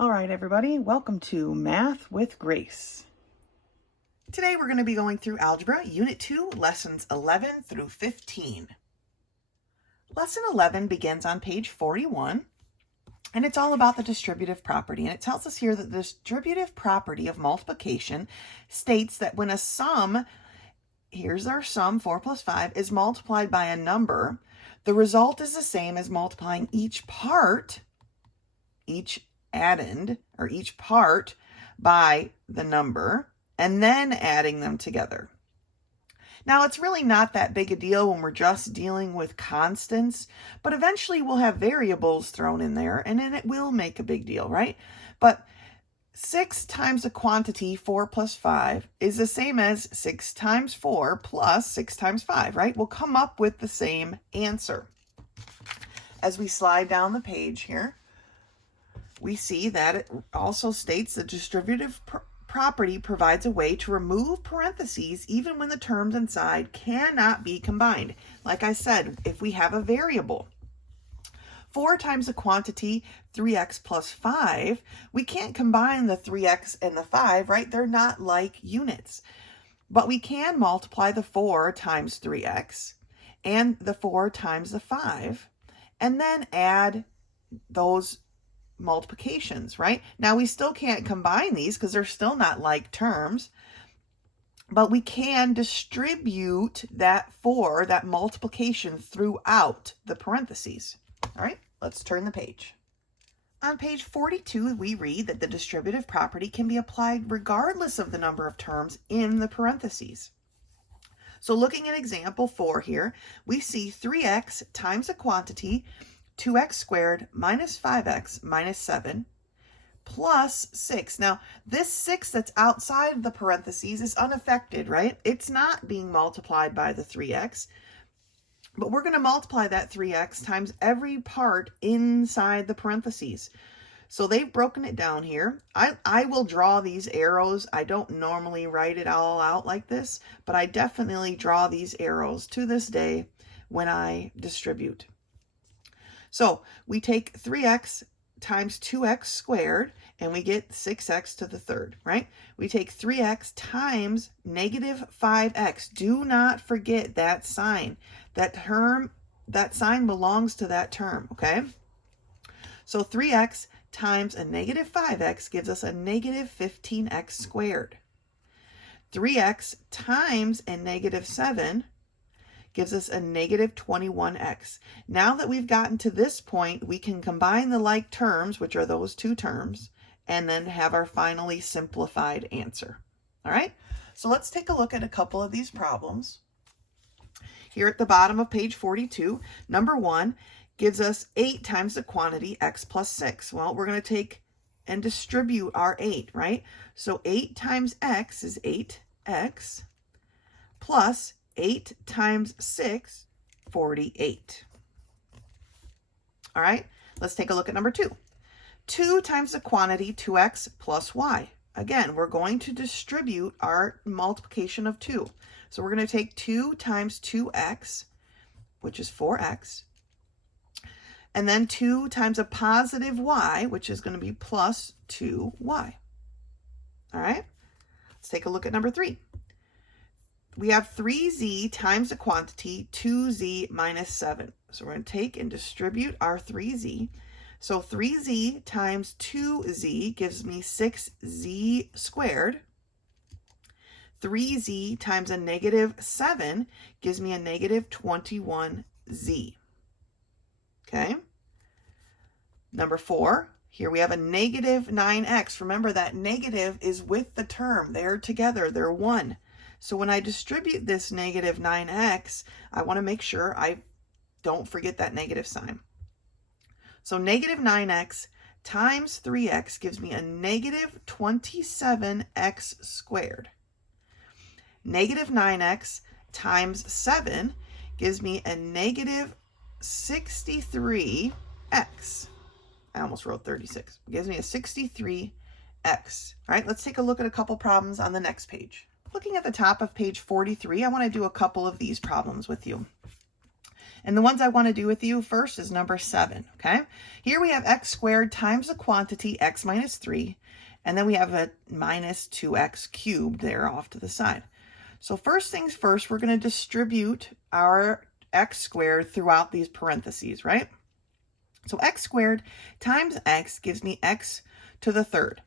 All right, everybody, welcome to Math with Grace. Today we're going to be going through Algebra, Unit 2, Lessons 11 through 15. Lesson 11 begins on page 41, and it's all about the distributive property. And it tells us here that the distributive property of multiplication states that when a sum, here's our sum, 4 plus 5, is multiplied by a number, the result is the same as multiplying each part, each addend, or each part by the number, and then adding them together. Now, it's really not that big a deal when we're just dealing with constants, but eventually we'll have variables thrown in there, and then it will make a big deal, right? But 6 times the quantity, 4 plus 5, is the same as 6 times 4 plus 6 times 5, right? We'll come up with the same answer. As we slide down the page here, we see that it also states the distributive property provides a way to remove parentheses even when the terms inside cannot be combined. Like I said, if we have a variable, 4 times the quantity, 3x plus 5, we can't combine the 3x and the 5, right? They're not like units. But we can multiply the 4 times 3x and the 4 times the 5, and then add those multiplications, right? Now we still can't combine these because they're still not like terms, but we can distribute that multiplication throughout the parentheses. All right, let's turn the page. On page 42, we read that the distributive property can be applied regardless of the number of terms in the parentheses. So looking at example 4 here, we see 3x times a quantity, 2x squared minus 5x minus 7 plus 6. Now, this 6 that's outside of the parentheses is unaffected, right? It's not being multiplied by the 3x, but we're going to multiply that 3x times every part inside the parentheses. So they've broken it down here. I will draw these arrows. I don't normally write it all out like this, but I definitely draw these arrows to this day when I distribute. So we take 3x times 2x squared, and we get 6x to the third, right? We take 3x times negative 5x. Do not forget that sign. That sign belongs to that term, okay? So 3x times a negative 5x gives us a negative 15x squared. 3x times a negative 7 gives us a negative 21x. Now that we've gotten to this point, we can combine the like terms, which are those two terms, and then have our finally simplified answer. All right, so let's take a look at a couple of these problems. Here at the bottom of page 42, number 1 gives us 8 times the quantity x plus 6. Well, we're going to take and distribute our 8, right? So 8 times x is 8x plus 8 times 6, 48. All right, let's take a look at number 2. 2 times the quantity, 2x plus y. Again, we're going to distribute our multiplication of 2. So we're going to take 2 times 2x, which is 4x, and then 2 times a positive y, which is going to be plus 2y. All right, let's take a look at number 3. We have 3z times the quantity, 2z minus 7. So we're going to take and distribute our 3z. So 3z times 2z gives me 6z squared. 3z times a negative 7 gives me a negative 21z. Okay. Number 4, here we have a negative 9x. Remember that negative is with the term. They're together. They're one. So when I distribute this negative 9x, I want to make sure I don't forget that negative sign. So negative 9x times 3x gives me a negative 27x squared. Negative 9x times 7 gives me a negative 63x. I almost wrote 36. It gives me a 63x. All right, let's take a look at a couple problems on the next page. Looking at the top of page 43, I want to do a couple of these problems with you. And the ones I want to do with you first is number 7, okay? Here we have x squared times the quantity x minus 3, and then we have a minus 2x cubed there off to the side. So first things first, we're going to distribute our x squared throughout these parentheses, right? So x squared times x gives me x to the third.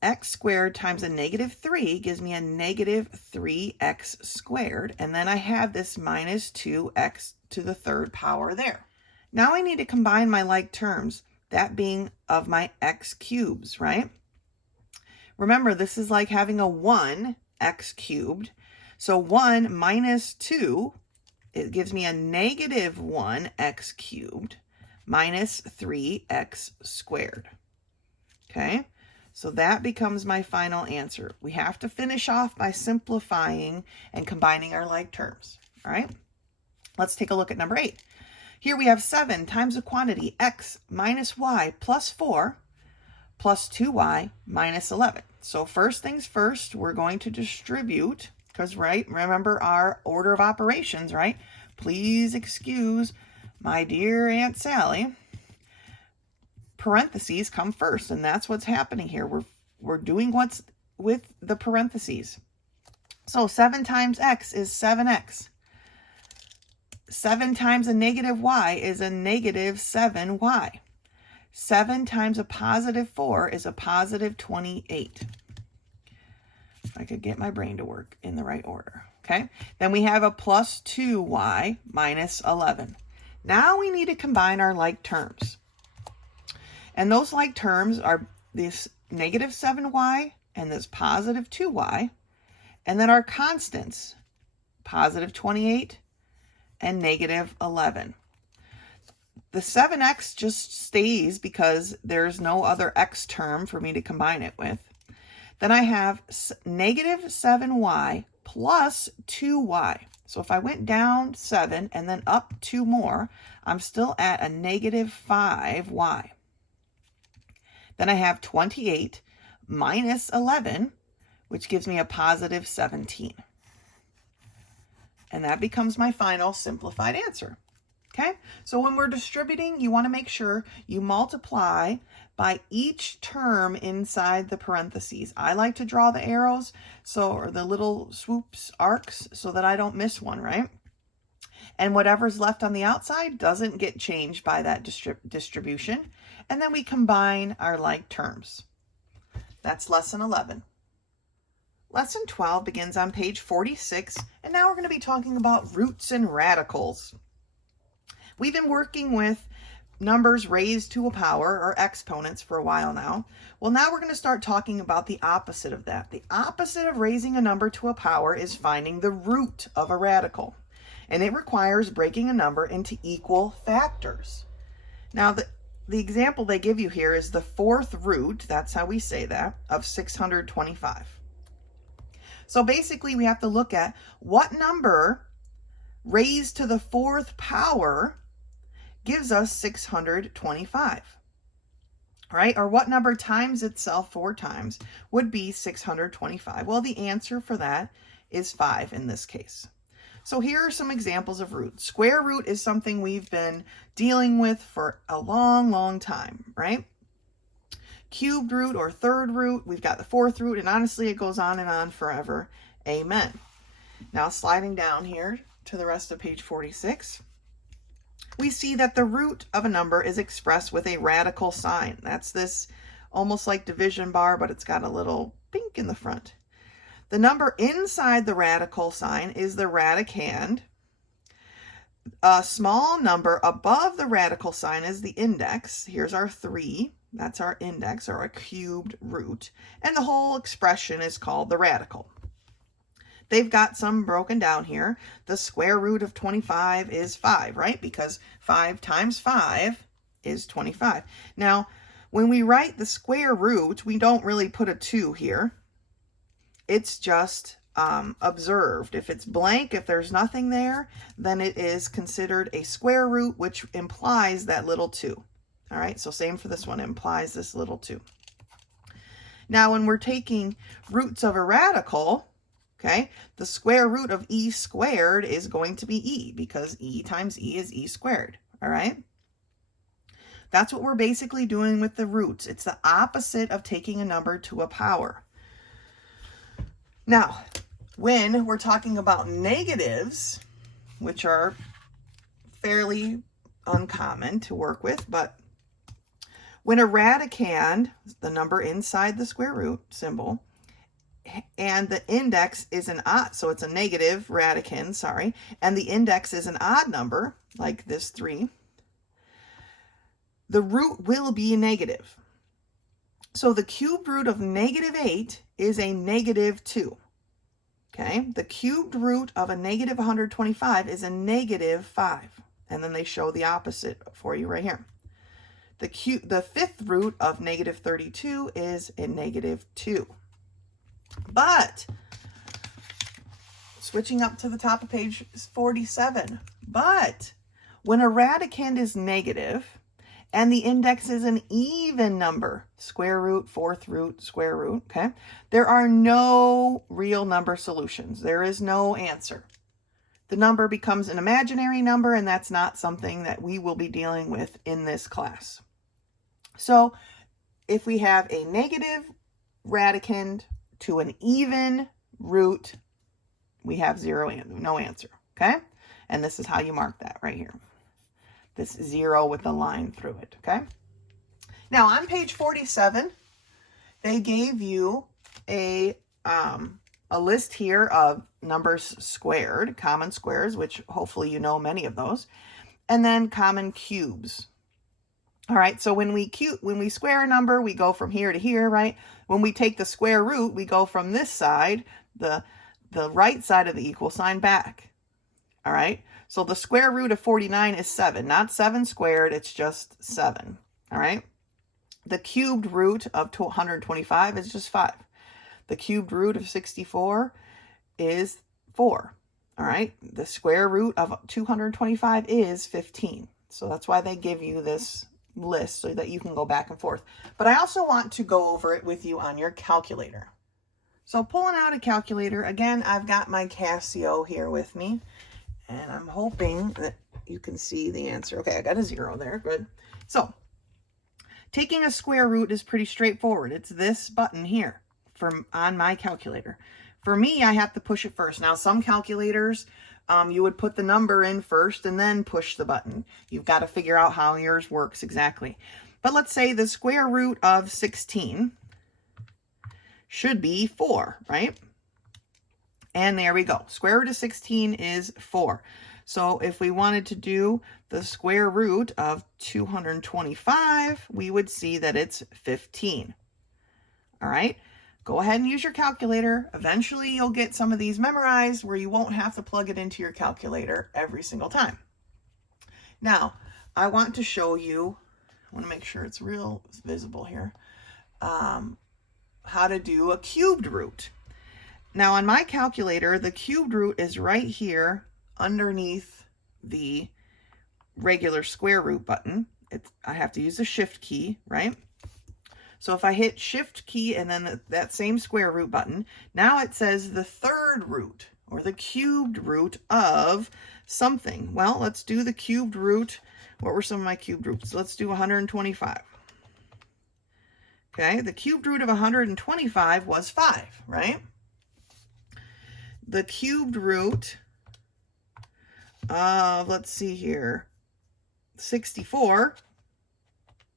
X squared times a negative 3 gives me a negative 3x squared. And then I have this minus 2x to the third power there. Now I need to combine my like terms, that being of my x cubes, right? Remember, this is like having a 1x cubed. So 1 minus 2, it gives me a negative 1x cubed minus 3x squared. Okay? So that becomes my final answer. We have to finish off by simplifying and combining our like terms. All right, let's take a look at number 8. Here we have 7 times the quantity x minus y plus 4 plus 2y minus 11. So first things first, we're going to distribute, because, right, remember our order of operations, right? Please excuse my dear Aunt Sally. Parentheses come first, and that's what's happening here. We're doing what's with the parentheses. So 7 times x is 7x. 7 times a negative y is a negative 7y. 7 times a positive 4 is a positive 28. If I could get my brain to work in the right order. Okay, then we have a plus 2y minus 11. Now we need to combine our like terms. And those like terms are this negative 7y and this positive 2y. And then our constants, positive 28 and negative 11. The 7x just stays because there's no other x term for me to combine it with. Then I have negative 7y plus 2y. So if I went down 7 and then up 2 more, I'm still at a negative 5y. Then I have 28 minus 11, which gives me a positive 17. And that becomes my final simplified answer. Okay, so when we're distributing, you want to make sure you multiply by each term inside the parentheses. I like to draw the arrows, or the little swoops, arcs, so that I don't miss one, right? And whatever's left on the outside doesn't get changed by that distribution. And then we combine our like terms. That's lesson 11. Lesson 12 begins on page 46, and now we're going to be talking about roots and radicals. We've been working with numbers raised to a power, or exponents, for a while now. Well, now we're going to start talking about the opposite of that. The opposite of raising a number to a power is finding the root of a radical. And it requires breaking a number into equal factors. Now, the example they give you here is the 4th root, that's how we say that, of 625. So basically we have to look at what number raised to the 4th power gives us 625, right? Or what number times itself 4 times would be 625? Well, the answer for that is 5 in this case. So here are some examples of roots. Square root is something we've been dealing with for a long, long time, right? Cubed root or 3rd root, we've got the 4th root, and honestly, it goes on and on forever. Amen. Now sliding down here to the rest of page 46, we see that the root of a number is expressed with a radical sign. That's this almost like division bar, but it's got a little pink in the front. The number inside the radical sign is the radicand. A small number above the radical sign is the index. Here's our 3. That's our index, or a cubed root. And the whole expression is called the radical. They've got some broken down here. The square root of 25 is 5, right? Because 5 times 5 is 25. Now, when we write the square root, we don't really put a 2 here. It's just observed. If it's blank, if there's nothing there, then it is considered a square root, which implies that little 2. All right, so same for this one, implies this little 2. Now, when we're taking roots of a radical, Okay, the square root of e squared is going to be e, because e times e is e squared. All right, that's what we're basically doing with the roots. It's the opposite of taking a number to a power. Now, when we're talking about negatives, which are fairly uncommon to work with, but when a radicand, the number inside the square root symbol, and the index is an odd, so it's a negative radicand, sorry, and the index is an odd number, like this 3, the root will be negative. So the cubed root of -8 is a -2. Okay, the cubed root of a -125 is a -5. And then they show the opposite for you right here. The fifth root of -32 is a -2. But, switching up to the top of page 47, but when a radicand is negative and the index is an even number, square root, fourth root, square root, okay, there are no real number solutions. There is no answer. The number becomes an imaginary number, and that's not something that we will be dealing with in this class. So if we have a negative radicand to an even root, we have no answer, okay? And this is how you mark that right here. This 0 with a line through it, okay? Now on page 47, they gave you a list here of numbers squared, common squares, which hopefully you know many of those, and then common cubes. All right, so when we square a number, we go from here to here, right? When we take the square root, we go from this side, the right side of the equal sign, back. All right, so the square root of 49 is 7, not 7 squared, it's just 7. All right, the cubed root of 125 is just 5. The cubed root of 64 is 4. All right, the square root of 225 is 15. So that's why they give you this list so that you can go back and forth. But I also want to go over it with you on your calculator. So pulling out a calculator, again, I've got my Casio here with me, and I'm hoping that you can see the answer. Okay, I got a 0 there, good. So taking a square root is pretty straightforward. It's this button here on my calculator. For me, I have to push it first. Now, some calculators, you would put the number in first and then push the button. You've got to figure out how yours works exactly. But let's say the square root of 16 should be 4, right? And there we go. Square root of 16 is 4. So if we wanted to do the square root of 225, we would see that it's 15. All right. Go ahead and use your calculator. Eventually, you'll get some of these memorized where you won't have to plug it into your calculator every single time. Now, I want to show you, I want to make sure it's real visible here, how to do a cubed root. Now, on my calculator, the cubed root is right here underneath the regular square root button. I have to use the shift key, right? So if I hit shift key and then that same square root button, now it says the third root or the cubed root of something. Well, let's do the cubed root. What were some of my cubed roots? Let's do 125. Okay, the cubed root of 125 was 5, right? The cubed root of, let's see here, 64,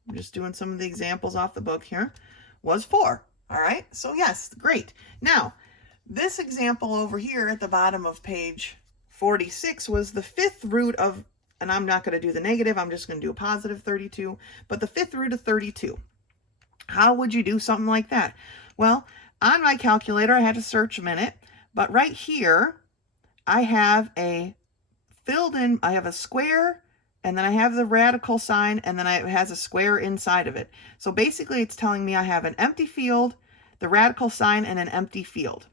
I'm just doing some of the examples off the book here, was 4. All right, so yes, great. Now, this example over here at the bottom of page 46 was the fifth root of, and I'm not going to do the negative, I'm just going to do a positive 32, but the fifth root of 32. How would you do something like that? Well, on my calculator, I had to search a minute, but right here, I have a filled in, I have a square, and then I have the radical sign, and then it has a square inside of it. So basically, it's telling me I have an empty field, the radical sign, and an empty field.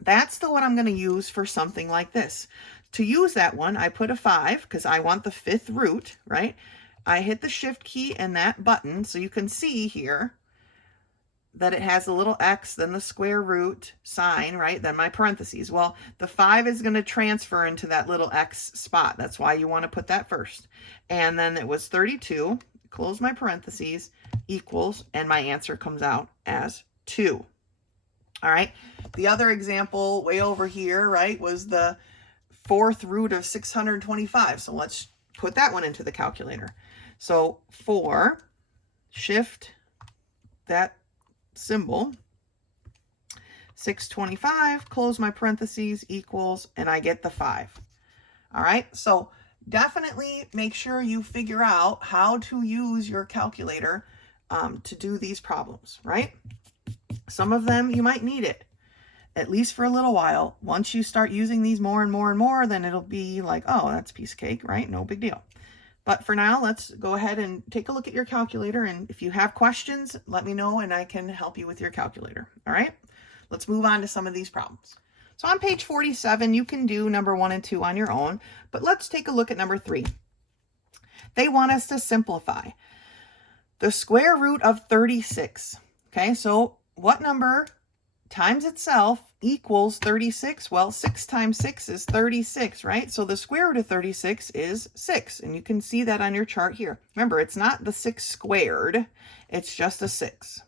That's the one I'm going to use for something like this. To use that one, I put a 5, because I want the fifth root, right? I hit the shift key and that button, so you can see here that it has a little x, then the square root sign, right? Then my parentheses. Well, the 5 is going to transfer into that little x spot. That's why you want to put that first. And then it was 32, close my parentheses, equals, and my answer comes out as 2. All right. The other example way over here, right, was the 4th root of 625. So let's put that one into the calculator. So 4, shift that symbol, 625, close my parentheses, equals, and I get the 5. All right, so definitely make sure you figure out how to use your calculator to do these problems, right? Some of them you might need it, at least for a little while. Once you start using these more and more and more, then it'll be like, oh, that's a piece of cake, right? No big deal. But for now, let's go ahead and take a look at your calculator. And if you have questions, let me know and I can help you with your calculator. All right, let's move on to some of these problems. So on page 47, you can do number 1 and 2 on your own, but let's take a look at number 3. They want us to simplify the square root of 36. Okay, so what number times itself equals 36? Well, 6 times 6 is 36, right? So the square root of 36 is 6, and you can see that on your chart here. Remember, it's not the 6 squared, it's just a 6.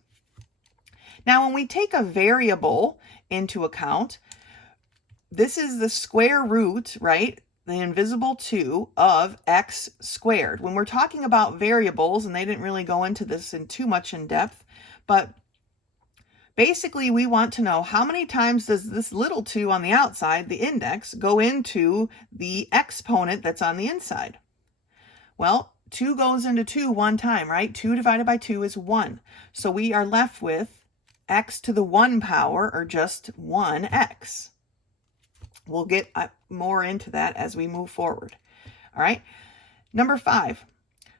Now, when we take a variable into account, this is the square root, right? The invisible 2 of x squared. When we're talking about variables, and they didn't really go into this in too much in depth, but basically, we want to know how many times does this little 2 on the outside, the index, go into the exponent that's on the inside? Well, 2 goes into 2 one time, right? 2 divided by 2 is 1. So we are left with x to the 1 power, or just 1x. We'll get more into that as we move forward. All right. Number 5,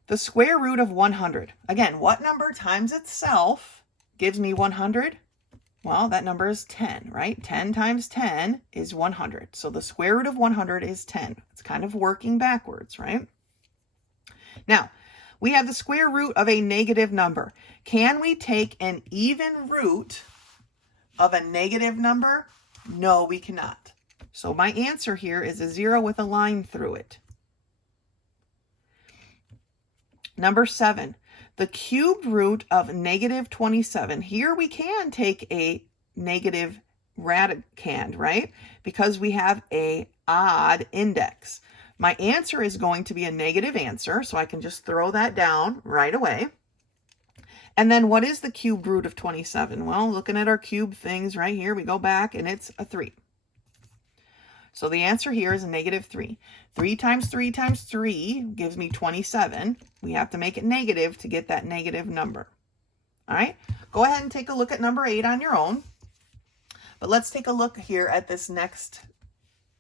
the square root of 100. Again, what number times itself gives me 100? Well, that number is 10, right? 10 times 10 is 100. So the square root of 100 is 10. It's kind of working backwards, right? Now, we have the square root of a negative number. Can we take an even root of a negative number? No, we cannot. So my answer here is a 0 with a line through it. Number 7. The cubed root of negative 27. Here we can take a negative radicand, right? Because we have a odd index. My answer is going to be a negative answer, so I can just throw that down right away. And then what is the cubed root of 27? Well, looking at our cube things right here, we go back and it's a 3. So the answer here is a negative 3. 3 times 3 times 3 gives me 27. We have to make it negative to get that negative number. All right, go ahead and take a look at number 8 on your own. But let's take a look here at this next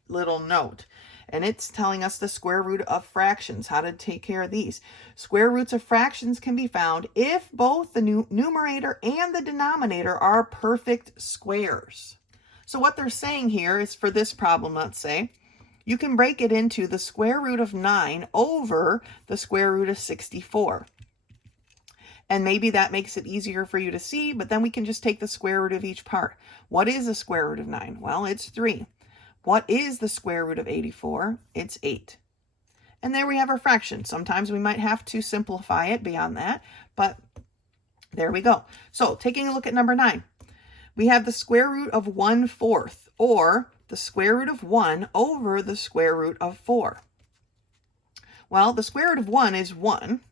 little note. And it's telling us the square root of fractions, how to take care of these. Square roots of fractions can be found if both the numerator and the denominator are perfect squares. So what they're saying here is, for this problem, let's say, you can break it into the square root of 9 over the square root of 64. And maybe that makes it easier for you to see, but then we can just take the square root of each part. What is the square root of 9? Well, it's 3. What is the square root of 84? It's 8. And there we have our fraction. Sometimes we might have to simplify it beyond that, but there we go. So taking a look at number 9. We have the square root of 1/4, or the square root of 1 over the square root of 4. Well, the square root of 1 is 1.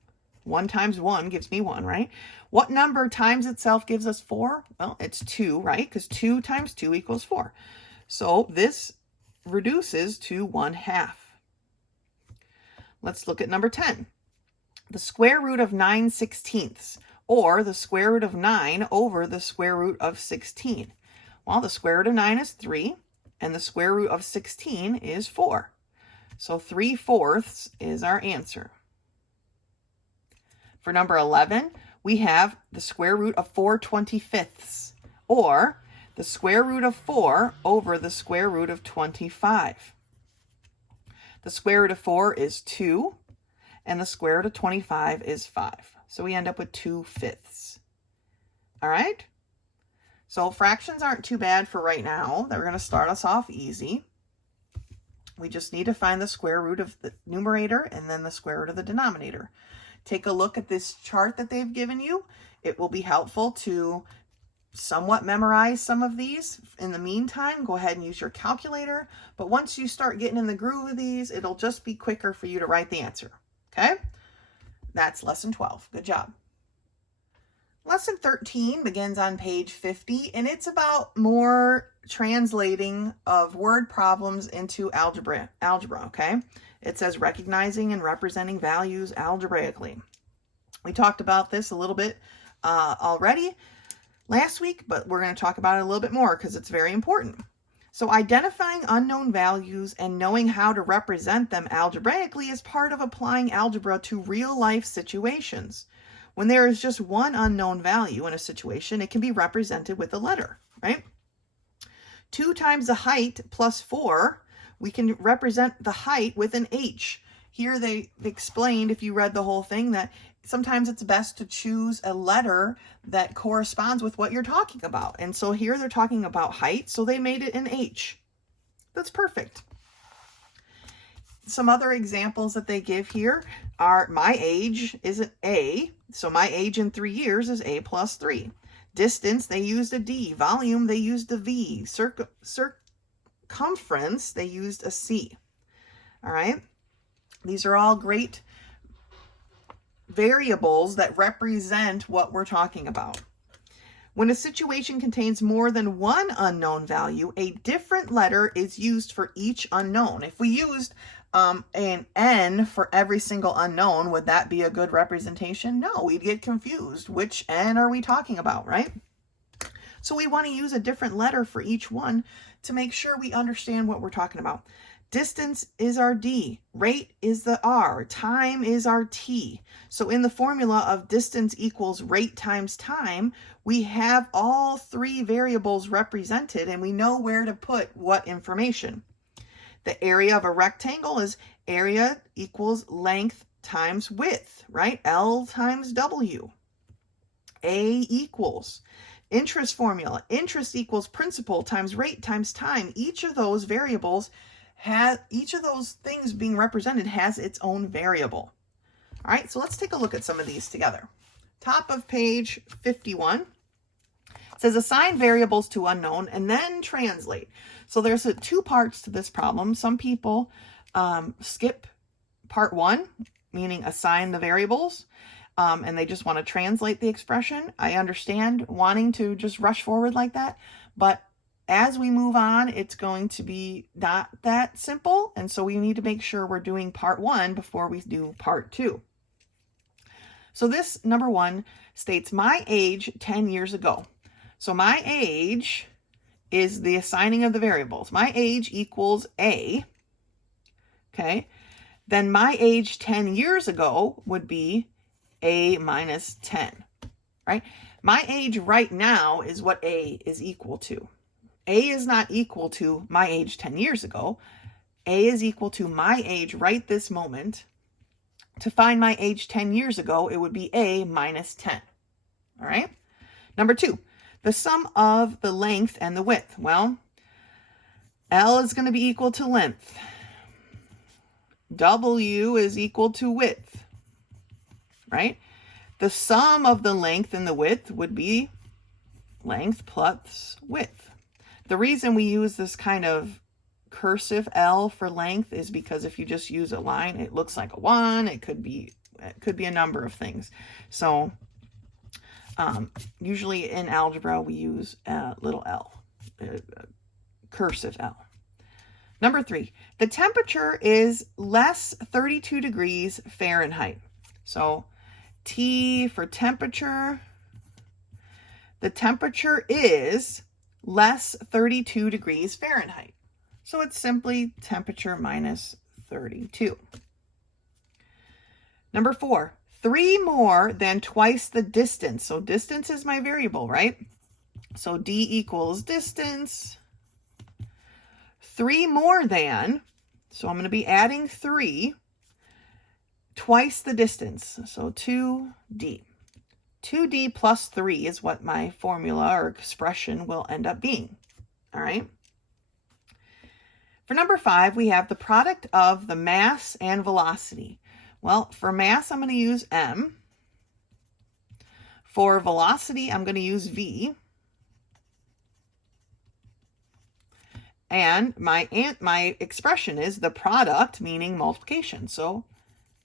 1 times 1 gives me 1, right? What number times itself gives us 4? Well, it's 2, right? Because 2 times 2 equals 4. So this reduces to 1/2. Let's look at number 10. The square root of 9/16, or the square root of 9 over the square root of 16. Well, the square root of 9 is 3, and the square root of 16 is 4. So 3/4 is our answer. For number 11, we have the square root of 4/25, or the square root of 4 over the square root of 25. The square root of 4 is 2, and the square root of 25 is 5. So we end up with 2/5. All right, So fractions aren't too bad for right now. They're going to start us off easy. We just need to find the square root of the numerator and then the square root of the denominator. Take a look at this chart that they've given you. It will be helpful to somewhat memorize some of these. In the meantime, go ahead and use your calculator. But once you start getting in the groove of these, it'll just be quicker for you to write the answer. Okay? That's lesson 12. Good job. Lesson 13 begins on page 50, and it's about more translating of word problems into algebra, okay? It says recognizing and representing values algebraically. We talked about this a little bit already last week, but we're going to talk about it a little bit more because it's very important. So identifying unknown values and knowing how to represent them algebraically is part of applying algebra to real-life situations. When there is just one unknown value in a situation, it can be represented with a letter, right? 2 times the height plus 4, we can represent the height with an H. Here they explained, if you read the whole thing, that sometimes it's best to choose a letter that corresponds with what you're talking about. And so here they're talking about height, so they made it an H. That's perfect. Some other examples that they give here are my age is an A, so my age in 3 years is A plus 3. Distance, they used a D. Volume, they used a V. Circumference, they used a C. All right? These are all great variables that represent what we're talking about. When a situation contains more than one unknown value, a different letter is used for each unknown. If we used an N for every single unknown, would that be a good representation? No, we'd get confused. Which N are we talking about, right? So we want to use a different letter for each one to make sure we understand what we're talking about. Distance is our D, rate is the R, time is our T. So in the formula of distance equals rate times time, we have all 3 variables represented and we know where to put what information. The area of a rectangle is area equals length times width, right? L times W. A equals interest formula. Interest equals principal times rate times time. Each of those variables each of those things being represented has its own variable. All right, so let's take a look at some of these together. Top of page 51. It says assign variables to unknown and then translate. So there's 2 parts to this problem. Some people skip part 1, meaning assign the variables, and they just want to translate the expression. I understand wanting to just rush forward like that, but as we move on, it's going to be not that simple, and so we need to make sure we're doing part 1 before we do part 2. So this number 1 states my age 10 years ago. So my age is the assigning of the variables. My age equals A, okay? Then my age 10 years ago would be A minus 10, right? My age right now is what A is equal to. A is not equal to my age 10 years ago. A is equal to my age right this moment. To find my age 10 years ago, it would be A minus 10. All right? Number 2, the sum of the length and the width. Well, L is going to be equal to length. W is equal to width, right? The sum of the length and the width would be length plus width. The reason we use this kind of cursive L for length is because if you just use a line, it looks like a 1. It could be a number of things. So usually in algebra, we use little l, cursive L. Number 3, the temperature is less 32 degrees Fahrenheit. So T for temperature, the temperature is less 32 degrees Fahrenheit. So it's simply temperature minus 32. Number 4, 3 more than twice the distance. So distance is my variable, right? So D equals distance. 3 more than, so I'm going to be adding 3, twice the distance. So 2D. 2d plus 3 is what my formula or expression will end up being. All right. For number 5, we have the product of the mass and velocity. Well, for mass, I'm going to use m. For velocity, I'm going to use v. And my expression is the product, meaning multiplication. So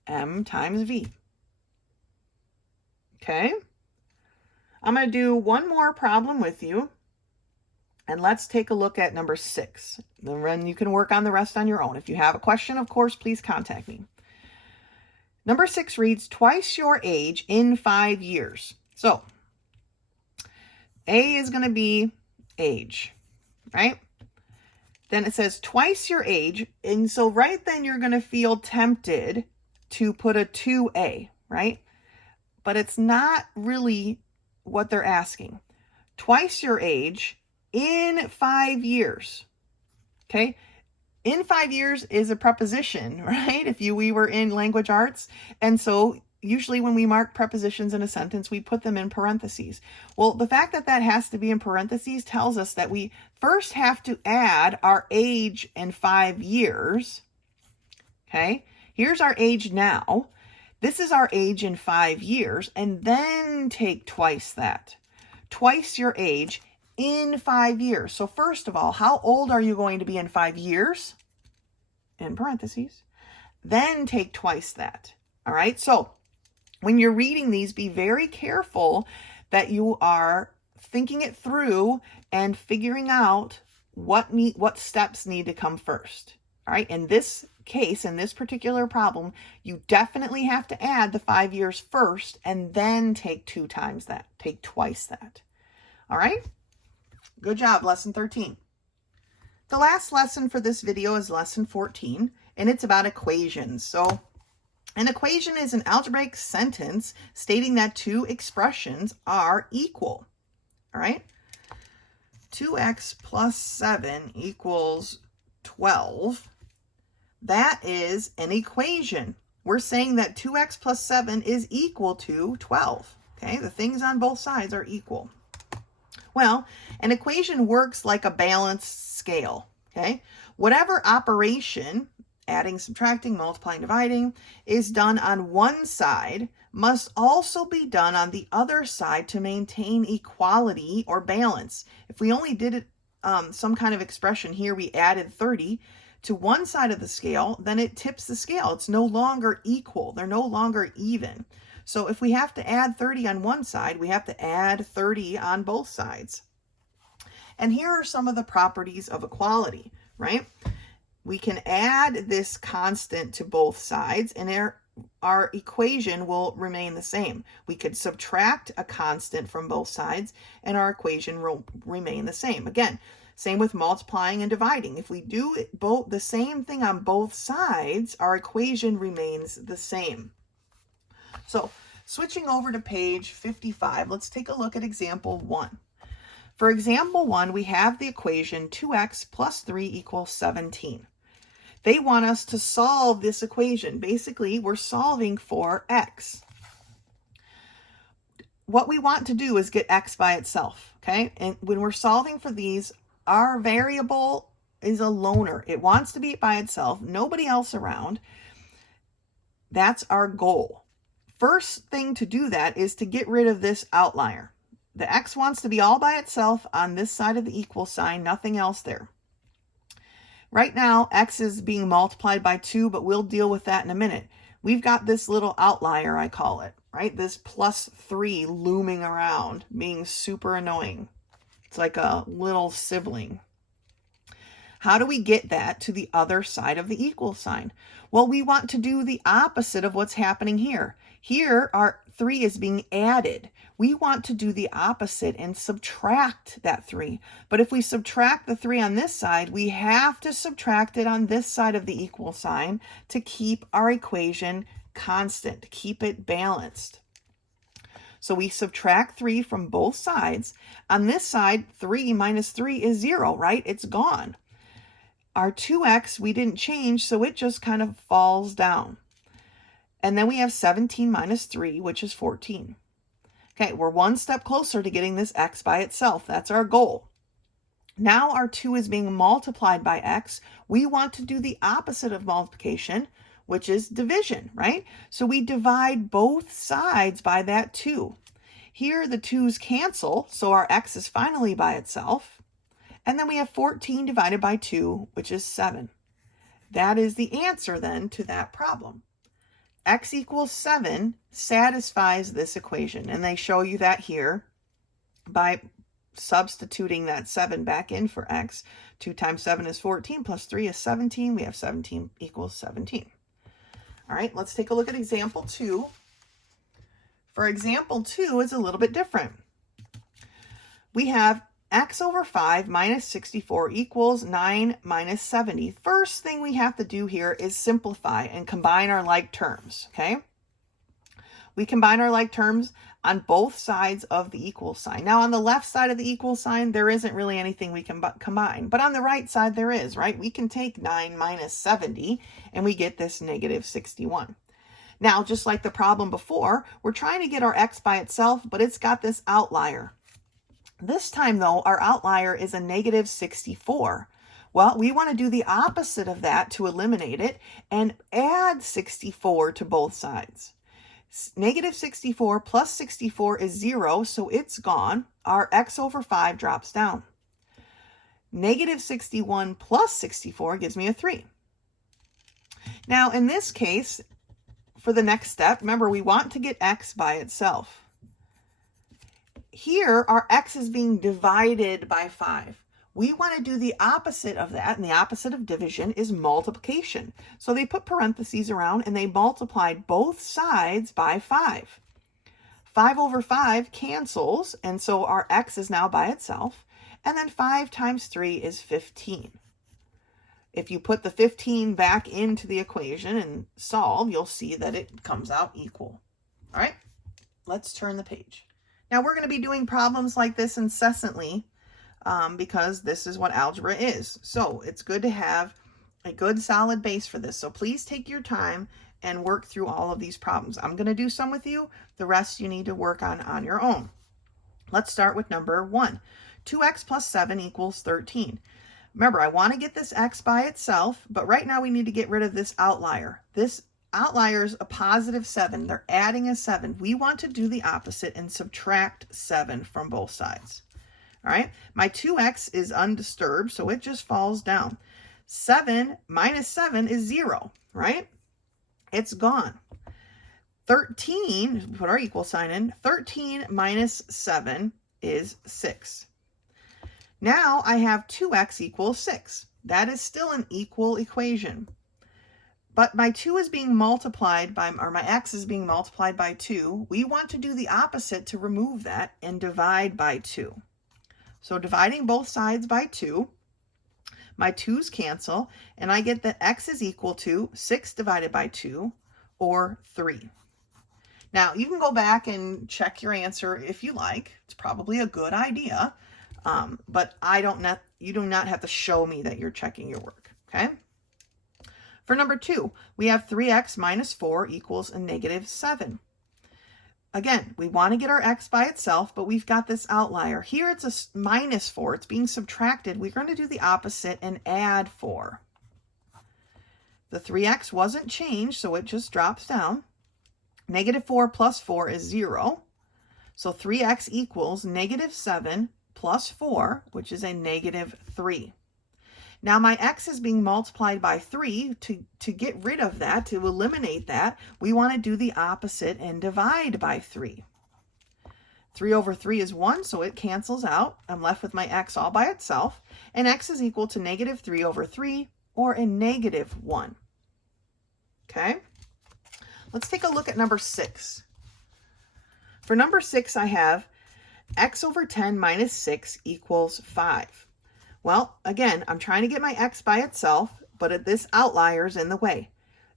m times v. Okay. I'm going to do one more problem with you. And let's take a look at number 6. Then you can work on the rest on your own. If you have a question, of course, please contact me. Number 6 reads, twice your age in 5 years. So A is going to be age, right? Then it says twice your age. And so right then you're going to feel tempted to put a 2a, right? But it's not really what they're asking. Twice your age in 5 years. Okay. In 5 years is a preposition, right? If we were in language arts. And so usually when we mark prepositions in a sentence, we put them in parentheses. Well, the fact that that has to be in parentheses tells us that we first have to add our age in 5 years. Okay. Here's our age now. This is our age in 5 years, and then take twice that. Twice your age in 5 years. So first of all, how old are you going to be in 5 years? In parentheses. Then take twice that. All right. So when you're reading these, be very careful that you are thinking it through and figuring out what steps need to come first. All right. In this case, in this particular problem, you definitely have to add the 5 years first and then take 2 times that. Take twice that. All right. Good job, lesson 13. The last lesson for this video is lesson 14, and it's about equations. So an equation is an algebraic sentence stating that 2 expressions are equal. All right. 2x plus 7 equals 12. That is an equation. We're saying that 2x plus 7 is equal to 12. Okay, the things on both sides are equal. Well, an equation works like a balanced scale. Okay, whatever operation, adding, subtracting, multiplying, dividing, is done on one side must also be done on the other side to maintain equality or balance. If we only did it, some kind of expression here, we added 30 to one side of the scale, then it tips the scale. It's no longer equal. They're no longer even. So if we have to add 30 on one side, we have to add 30 on both sides. And here are some of the properties of equality, right? We can add this constant to both sides and our equation will remain the same. We could subtract a constant from both sides and our equation will remain the same. Again, same with multiplying and dividing. If we do the same thing on both sides, our equation remains the same. So switching over to page 55, let's take a look at example 1. For example 1, we have the equation 2x plus 3 equals 17. They want us to solve this equation. Basically, we're solving for x. What we want to do is get x by itself, okay? And when we're solving for these, our variable is a loner. It wants to be by itself, nobody else around. That's our goal. First thing to do that is to get rid of this outlier. The x wants to be all by itself on this side of the equal sign, nothing else there. Right now, x is being multiplied by 2, but we'll deal with that in a minute. We've got this little outlier, I call it, right? This plus 3 looming around, being super annoying. It's like a little sibling. How do we get that to the other side of the equal sign? Well, we want to do the opposite of what's happening here. Here, our 3 is being added. We want to do the opposite and subtract that 3. But if we subtract the 3 on this side, we have to subtract it on this side of the equal sign to keep our equation constant, to keep it balanced. So we subtract 3 from both sides. On this side, 3 minus 3 is 0, right? It's gone. Our 2x, we didn't change, so it just kind of falls down. And then we have 17 minus 3, which is 14. Okay, we're one step closer to getting this x by itself. That's our goal. Now our 2 is being multiplied by x. We want to do the opposite of multiplication, which is division, right? So we divide both sides by that 2. Here the 2's cancel, so our x is finally by itself. And then we have 14 divided by 2, which is 7. That is the answer then to that problem. X equals 7 satisfies this equation, and they show you that here by substituting that 7 back in for x. 2 times 7 is 14, plus 3 is 17. We have 17 equals 17. All right, let's take a look at example 2. For example 2 is a little bit different. We have x over 5 minus 64 equals 9 minus 70. First thing we have to do here is simplify and combine our like terms, okay? We combine our like terms on both sides of the equal sign. Now on the left side of the equal sign, there isn't really anything we can combine, but on the right side there is, right? We can take 9 minus 70 and we get this negative 61. Now, just like the problem before, we're trying to get our x by itself, but it's got this outlier. This time though, our outlier is a negative 64. Well, we want to do the opposite of that to eliminate it and add 64 to both sides. Negative 64 plus 64 is 0, so it's gone. Our x over 5 drops down. Negative 61 plus 64 gives me a 3. Now, in this case, for the next step, remember, we want to get x by itself. Here, our x is being divided by 5. We want to do the opposite of that, and the opposite of division is multiplication. So they put parentheses around and they multiplied both sides by 5. 5 over 5 cancels, and so our x is now by itself. And then 5 times 3 is 15. If you put the 15 back into the equation and solve, you'll see that it comes out equal. All right, let's turn the page. Now we're going to be doing problems like this incessantly because this is what algebra is. So it's good to have a good solid base for this. So please take your time and work through all of these problems. I'm going to do some with you. The rest you need to work on your own. Let's start with number 1. 2x plus 7 equals 13. Remember, I want to get this x by itself, but right now we need to get rid of this outlier. This outlier is a positive 7. They're adding a 7. We want to do the opposite and subtract 7 from both sides. All right, my 2x is undisturbed, so it just falls down. 7 minus 7 is 0, right? It's gone. 13, put our equal sign in, 13 minus 7 is 6. Now I have 2x equals 6. That is still an equal equation. But my 2 is being multiplied by, or my x is being multiplied by 2. We want to do the opposite to remove that and divide by 2. So dividing both sides by 2, my 2's cancel, and I get that x is equal to 6 divided by 2, or 3. Now, you can go back and check your answer if you like. It's probably a good idea, but you do not have to show me that you're checking your work, okay? For number 2, we have 3x minus 4 equals a negative 7. Again, we want to get our x by itself, but we've got this outlier. Here it's a minus 4. It's being subtracted. We're going to do the opposite and add 4. The 3x wasn't changed, so it just drops down. Negative 4 plus 4 is 0. So 3x equals negative 7 plus 4, which is a negative 3. Now my x is being multiplied by 3. To get rid of that, to eliminate that, we want to do the opposite and divide by 3. 3 over 3 is 1, so it cancels out. I'm left with my x all by itself, and x is equal to negative 3 over 3, or a negative 1. Okay? Let's take a look at number 6. For number 6, I have x over 10 minus 6 equals 5. Well, again, I'm trying to get my x by itself, but this outlier is in the way.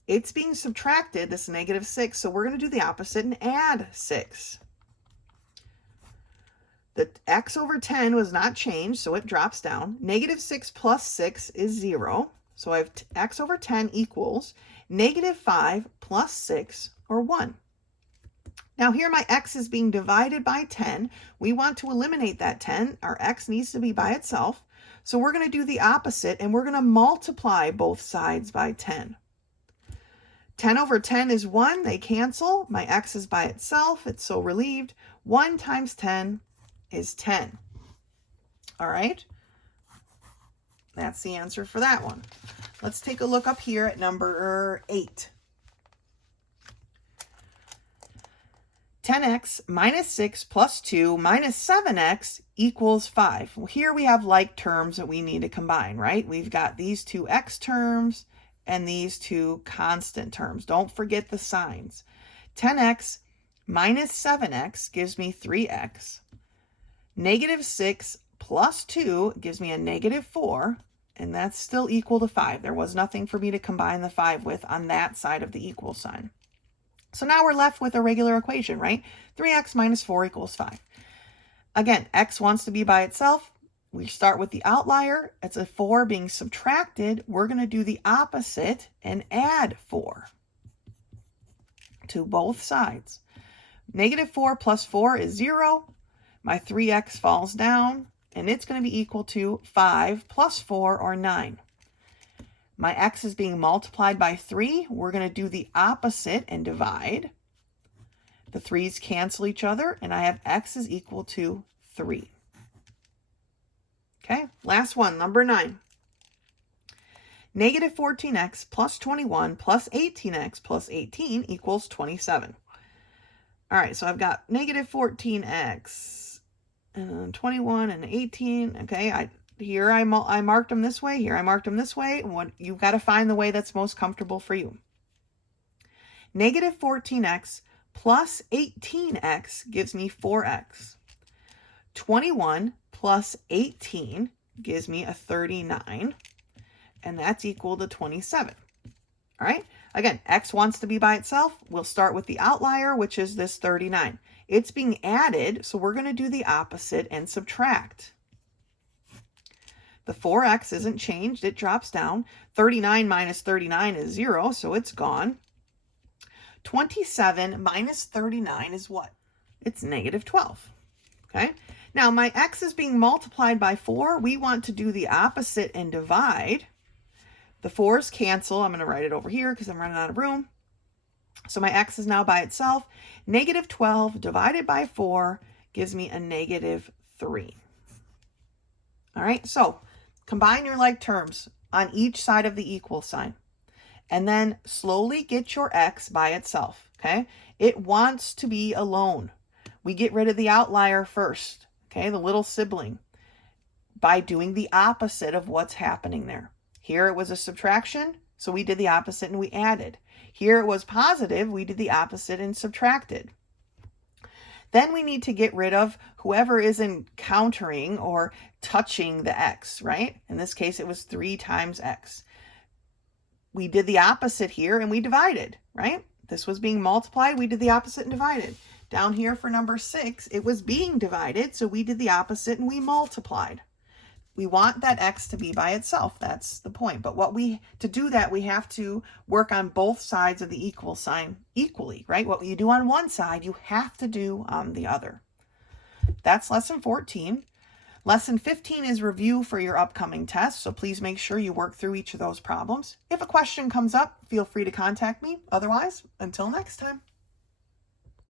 It's being subtracted, this negative 6, so we're going to do the opposite and add 6. The x over 10 was not changed, so it drops down. Negative 6 plus 6 is 0. So I have x over 10 equals negative 5 plus 6, or 1. Now here my x is being divided by 10. We want to eliminate that 10. Our x needs to be by itself. So we're going to do the opposite, and we're going to multiply both sides by 10. 10 over 10 is 1. They cancel. My x is by itself. It's so relieved. 1 times 10 is 10. All right? That's the answer for that one. Let's take a look up here at number 8. 10x minus 6 plus 2 minus 7x equals 5. Well, here we have like terms that we need to combine, right? We've got these two x terms and these two constant terms. Don't forget the signs. 10x minus 7x gives me 3x. Negative 6 plus 2 gives me a negative 4, and that's still equal to 5. There was nothing for me to combine the 5 with on that side of the equal sign. So now we're left with a regular equation, right? 3x minus 4 equals 5. Again, x wants to be by itself. We start with the outlier. It's a 4 being subtracted. We're going to do the opposite and add 4 to both sides. Negative 4 plus 4 is 0. My 3x falls down, and it's going to be equal to 5 plus 4, or 9. My x is being multiplied by 3. We're going to do the opposite and divide. The 3's cancel each other, and I have x is equal to 3. Okay, last one, number 9. Negative 14x plus 21 plus 18x plus 18 equals 27. All right, so I've got negative 14x, and 21 and 18. Okay, here I marked them this way, here I marked them this way. You've got to find the way that's most comfortable for you. Negative 14x plus 18x gives me 4x. 21 plus 18 gives me a 39, and that's equal to 27. All right, again, x wants to be by itself. We'll start with the outlier, which is this 39. It's being added, so we're going to do the opposite and subtract. The 4x isn't changed, it drops down. 39 minus 39 is 0, so it's gone. 27 minus 39 is what? It's negative 12. Okay, now my x is being multiplied by 4. We want to do the opposite and divide. The 4's cancel. I'm going to write it over here because I'm running out of room. So my x is now by itself. Negative 12 divided by 4 gives me a negative 3. All right, so combine your like terms on each side of the equal sign, and then slowly get your x by itself, okay? It wants to be alone. We get rid of the outlier first, okay, the little sibling, by doing the opposite of what's happening there. Here it was a subtraction, so we did the opposite and we added. Here it was positive, we did the opposite and subtracted. Then we need to get rid of whoever is encountering or touching the x, right? In this case, it was 3 times x. We did the opposite here and we divided, right? This was being multiplied, we did the opposite and divided. Down here for number 6, it was being divided, so we did the opposite and we multiplied. We want that x to be by itself. That's the point. But to do that, we have to work on both sides of the equal sign equally, right? What you do on one side, you have to do on the other. That's lesson 14. Lesson 15 is review for your upcoming test, so please make sure you work through each of those problems. If a question comes up, feel free to contact me. Otherwise, until next time.